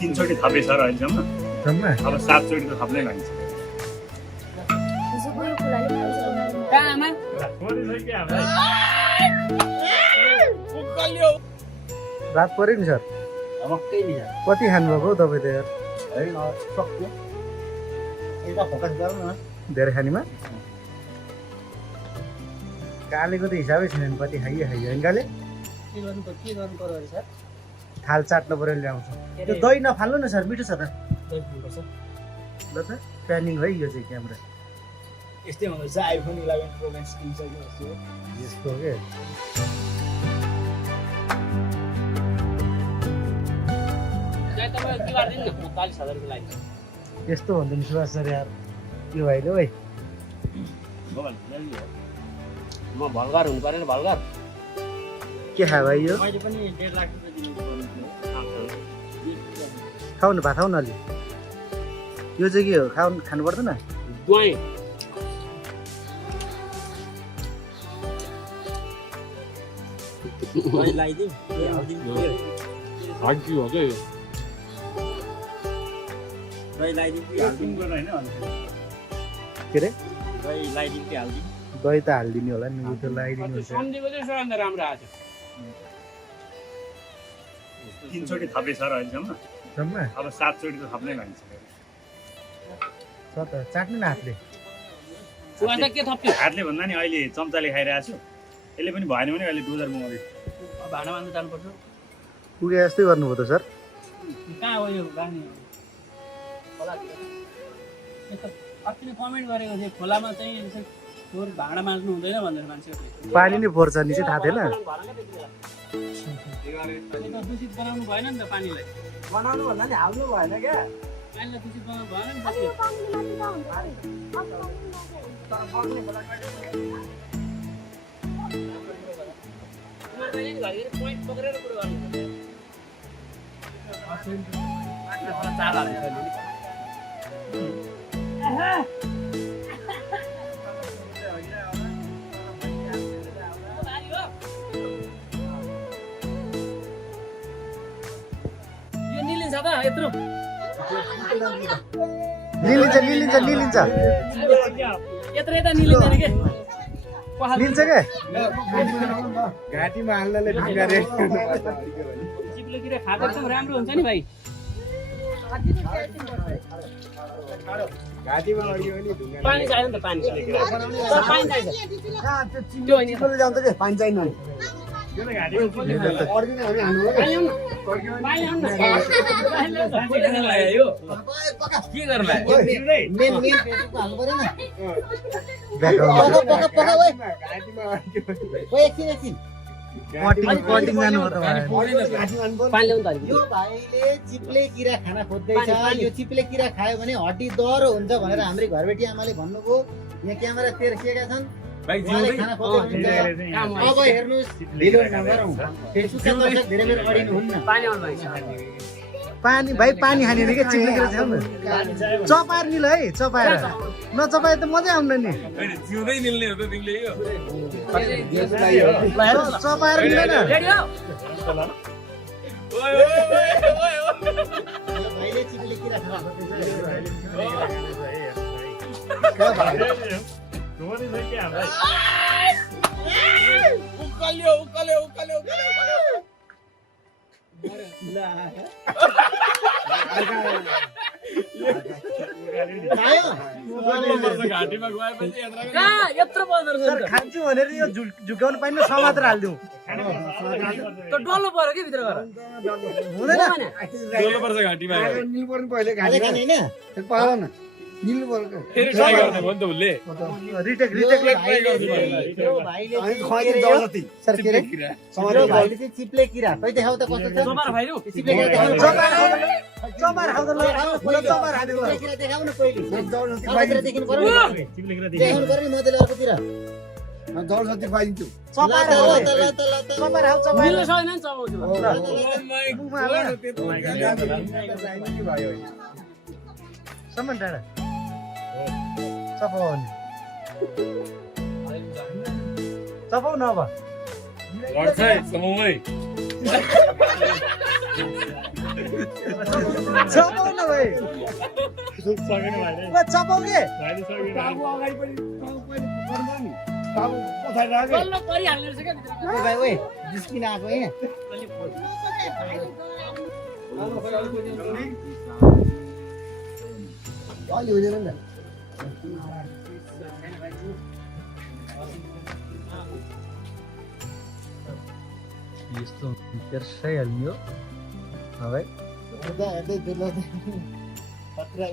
तीनचोटि थपे सर अहिलेसम्म अब 7 चोटि त थप्नै लागिन्छ रात पर्यो नि सर कति खानुभएको हौ तपाईँ त यार धेरै खानेमा कालेको त हिसाबै छैन नि कति खाइयो होइन काले थाल चाट्नु पर्यो ल्याउँछ त्यो दही नफाल्नु न सर मिठो छ त ल त प्यानिङ है यो चाहिँ क्यामेरा यस्तै हुँदैछ आइफोन 11 प्रो म्याक्स किनिसक्यो यस्तो के यस्तो हुँदैन सुभाष सर यार यो भाइले ओइ म भलगार हुनु परेन भलगार के खा भाइ यो मैले पनि 1.5 लाख रुपैयाँ दिनु खाउनु भात खाउन अलि यो चाहिँ के हो खानु पर्दैन दुवाई हड्डी हो क्या यो के रे दही त हालिदिने होला नि त्यो लगाइदिनु हुन्छ सम्झेको चाहिँ सबभन्दा राम्रो आएको तीनचोटि थपे सर अहिलेसम्म जम्मा अब 7 चोटि त थप्नै लागिन्छ छ त चाट्नु न हातले सुवास के थप्यो हातले भन्दा नि अहिले चम्चाले खाइरहेको छु यसले पनि भएन भने अहिले डोजर मगाउँदै भाडा मान्नु जानुपर्छ पुगे जस्तै गर्नुभयो त सर कहाँ हो यो गानी खोलातिर अस्ति कमेन्ट गरेको थिएँ खोलामा चाहिँ फोहोर भाँडा माझ्नु हुँदैन भनेर मान्छेहरूले पानी नै फोर्छ नि चाहिँ थाहा थिएन दूषित बनाउनु भएन नि त पानीलाई बनाउनु भन्दा नि हाल्नु भएन क्या पानीलाई दूषित बनाउनु भएन नि यो निलिन्छ त यत्रो लिन्छ यत्रो यता निलिन्छ नि के लिन्छ के घाँटीमा हाल्नले ढुङ्गा रे चिप्लो किरा खाँदा एकदम राम्रो हुन्छ नि भाइ घाँटीमा अडियो नि ढुङ्गा पानी चाहियो नि त पानी पानी चाहिन्छ त्यो होइन चिप्लोले जान्छ के पानी चाहिन त्यसले घाँटीमा अर्किने हामी हाल्नु हो पानी आउनु पानी आउनु के गर्नु मेन पेटको हाल्नु पर्यो न घाँटीमा अड्क्यो ओए एकछिन कटिङ जानु हो त भाइ पानी ल्याउनु त यो भाइले चिप्ले किरा खाना खोज्दैछ यो चिप्ले किरा खायो भने हड्डी दह्रो हुन्छ भनेर हाम्रो घरबेटी आमाले भन्नुभयो यहाँ क्यामेरा तेर्सिएका छन् उहाँले खाना खोज्दै हुनुहुन्छ अब हेर्नुस् ढिलो नगरौँ फेसबुकका दर्शक धेरै बेर अडिनु हुन्न पानी आउनु भाइ पानी भाइ पानी खाने नि के चिप्लेर छ्याउ न चपाएर नि ल है चपाएर नचपाए त मजै आउँदैन नि जिउँदै निल्ने हो त तिमीले यो चपाएर मिलेन रेडी हो भाइले चिप्ले किरा खाना खोज्दैछ उकाल्यो घाँटीमा गएपछि कहाँ यत्रो पर्दो सर खान्छु भनेर यो झुक्याउनु पाइन्न समातेर हालिदिउँ त डल्लो पर्यो कि भित्र गएर हुँदैन पर्छ घाँटीमा निल्नु पर्ने पहिले खाने घाँटीमा हैन पायो न निल्नु पर्यो फेरि ट्राई गर्नु भयो नि त उसले रिटेक यो भाइले अनि खुवाइदिनु चाहिँ जति सर के रे समाज यो भाइले चाहिँ चिप्ले किरा खै देखाउ त कस्तो छ चपार भाइरु चिप्ले किरा देखाउ चपाएर खाउँदा ल चपाएर हालेको चिप्ले किरा देखाउ न पहिले जबरजस्ती सबैतिर देखिनु पर्यो देखाउनु पर्यो नि मधेले अर्कोतिर जबरजस्ती खुवाइदिन्छु चपाएर ल खाऊ त ल त ल त चपाएर खाऊ चपाएर मिल्न सक्दैन नि चपाउँछु सम्म टाढा चपाउ चपाउ न अब गर्छ है समाउमै चपाउ न भाइ सकेन भाइले ओ चपाउ के भाइले सकेन टाबु अगाडि पनि टाबु पनि गर्नु नि टाबु पछाडि राख्यो बल्ल परिहाल्ने रहेछ क्या भित्र ओए भाइ ओए जिस्किन आएको ए अलि हुँदैन नि यस्तो तेर्साइहाल्यो भाइ हेर्दै दुर्लभ खतरा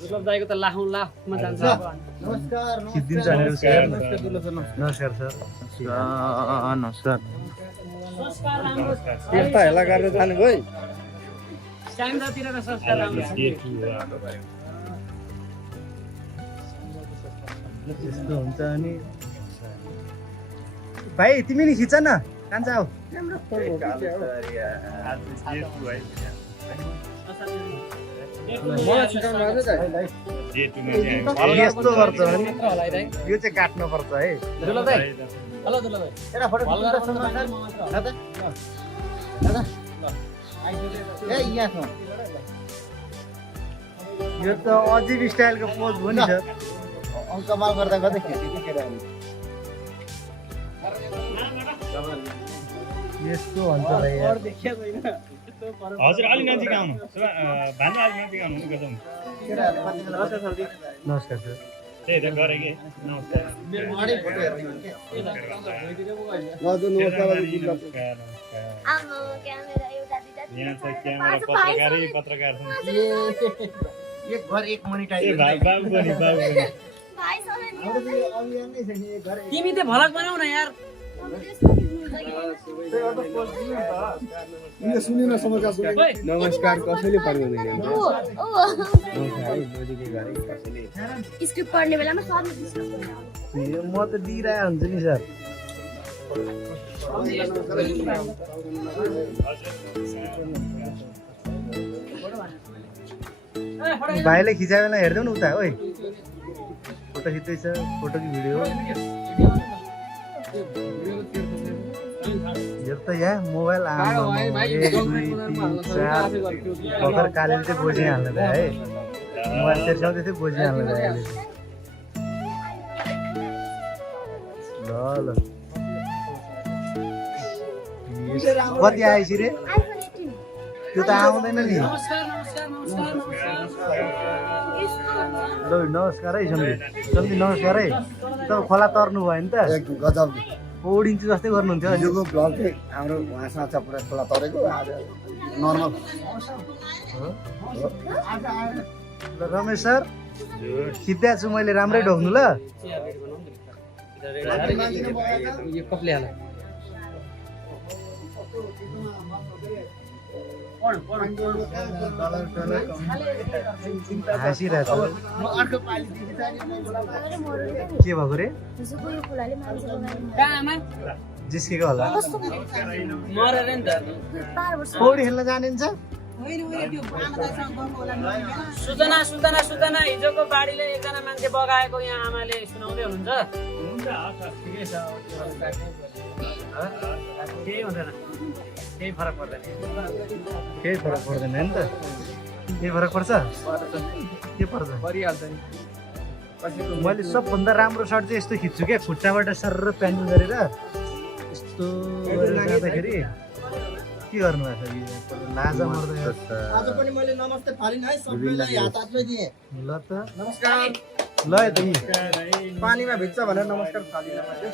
दुर्लभ दाइको त लाखौँ लाखमा जान्छ अब नमस्कार खिचिदिन्छ नमस्कार नि उसको। नमस्कार दुर्लभ सर नमस्कार नमस्कार सर नमस्कार संस्कार राम्रो यस्ता हेला गरेर जानु भयो टाइमतिर संस्कार राम्रो छ यस्तो हुन्छ अनि भाइ तिमी नि खिच न कान्छ आऊ मलाई सिकाउनु भएको छ यस्तो गर्छ भने मात्र होला है दाइ यो चाहिँ काट्नुपर्छ है दुर्लभ दाइ हेलो दुर्लभ दाइ एरा फोटो भल गरेर खिच्न मात्र दादा दादा ए यहाँ छ यो त अजिब स्टाइलको पोज हो नि सर अङ्कमाल गर्दा गर्दै खिच्दै केटाहरू यस्तो हुन्छ भाइ यार। और देखिया छैन यस्तो फरक हजुर अलि नजिक आउनु भान्जा अलि नजिक आउनु गजौँ केटाहरू कतिजना नमस्कार सर नमस्कार सर त्यही त गरेँ कि नमस्कार अगाडि फोटो हेर्नु हजुर नमस्कार नमस्कार आमा क्यामेरा एउटा दुईटा यहाँ छ क्यामेरा पत्रकार छन् एक घर एक ए मोनिटाइज भाइ बाबु पनि भाइसँग नि हाम्रो त यो अभियान नै छ नि एक घर एक तिमी त भलक बनाऊ न यार यिनले सुनेन समाचार सुने ओइ नमस्कार कसैले पर्दैन ओ स्क्रिप्ट पढ्ने बेलामा सर्नु म त दिइरहेको हुन्छु नि सर भाइले खिचायो बेला हेर्दै न उता ओइ फोटो खिच्दैछ फोटो कि भिडियो हेर त यहाँ मोबाइल आमा 1 2 3 4 भर्खर कालेले चाहिँ गोजिहाल्नु भयो है मोबाइल तेर्साउँदै थियो गोजिहाल्नु भयो अहिले ल कति आएछ रे आइफोन 18 त्यो त आउँदैन नि नमस्कार नमस्कार नमस्कार नमस्कार ल नमस्कार है सम्झी सम्झी नमस्कार है तपाईँ खोला तर्नु भयो नि त एक गजब पौडिन्छु जस्तै गर्नुहुन्थ्यो अहिले हिजोको भ्लग चाहिँ हाम्रो उहाँसँग छ पुरा खोला तरेको आज नर्मल ल रमेश सर खिच्दै छु मैले राम्रै ढोग्नु ल यो कपले हाल हाँसिरहेछ अर्को पाली के भएको रे हिजोको यो फुलले मान्छे लगाएर कहाँ आमा जिस्केको होला मरेर नि त 12 वर्ष पौडी खेल्न जानिन्छ सुजना सुजना सुजना हिजोको बाढीले एकजना मान्छे बगाएको यहाँ आमाले सुनाउँदै हुनुहुन्छ ठिकै छ केही हुँदैन केही फरक पर्दैन केही फरक पर्दैन नि त केही फरक पर्छ के पर्छ परिहाल्छ नि मैले सबभन्दा राम्रो सर्ट चाहिँ यस्तो खिच्छु क्या खुट्टाबाट सर प्यानिङ गरेर यस्तो गरेर जाँदाखेरि के गर्नु भएको छ लाजा मर्दै आज पनि मैले नमस्ते फालिन है सबैलाई हात हातमै दिएँ ल त नमस्कार ल है त यी पानीमा भिज्छ भनेर नमस्कार फालिन मैले